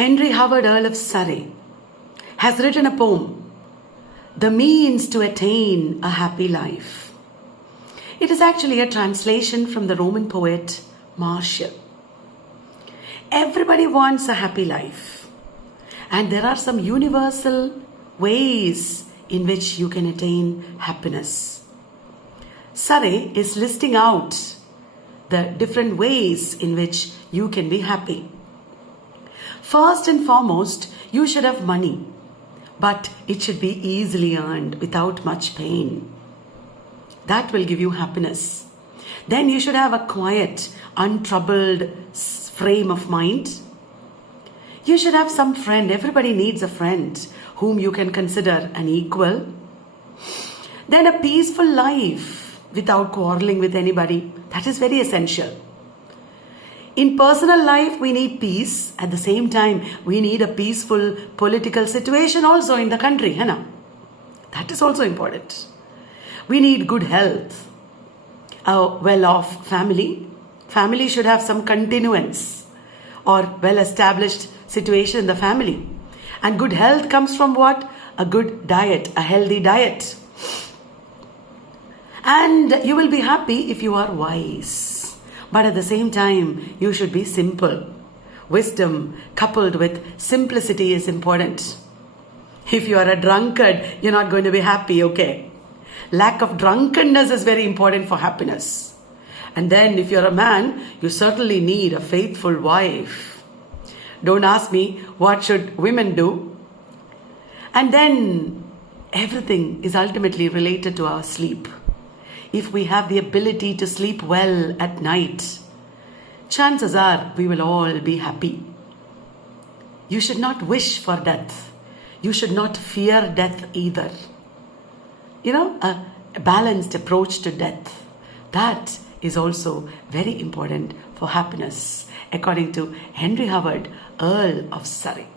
Henry Howard, Earl of Surrey, has written a poem, The Means to Attain a Happy Life. It is actually a translation from the Roman poet Martial. Everybody wants a happy life, and there are some universal ways in which you can attain happiness. Surrey is listing out the different ways in which you can be happy. First and foremost, you should have money, but it should be easily earned without much pain. That will give you happiness. Then you should have a quiet, untroubled frame of mind. You should have some friend. Everybody needs a friend whom you can consider an equal. Then a peaceful life without quarreling with anybody. That is very essential. In personal life, we need peace. At the same time, we need a peaceful political situation also in the country. That is also important. We need good health, a well-off family. Family should have some continuance or well-established situation in the family. And good health comes from what? A good diet, a healthy diet. And you will be happy if you are wise. But at the same time, you should be simple. Wisdom coupled with simplicity is important. If you are a drunkard, you're not going to be happy, okay? Lack of drunkenness is very important for happiness. And then if you're a man, you certainly need a faithful wife. Don't ask me what should women do. And then everything is ultimately related to our sleep. If we have the ability to sleep well at night, chances are we will all be happy. You should not wish for death. You should not fear death either. A balanced approach to death. That is also very important for happiness, according to Henry Howard, Earl of Surrey.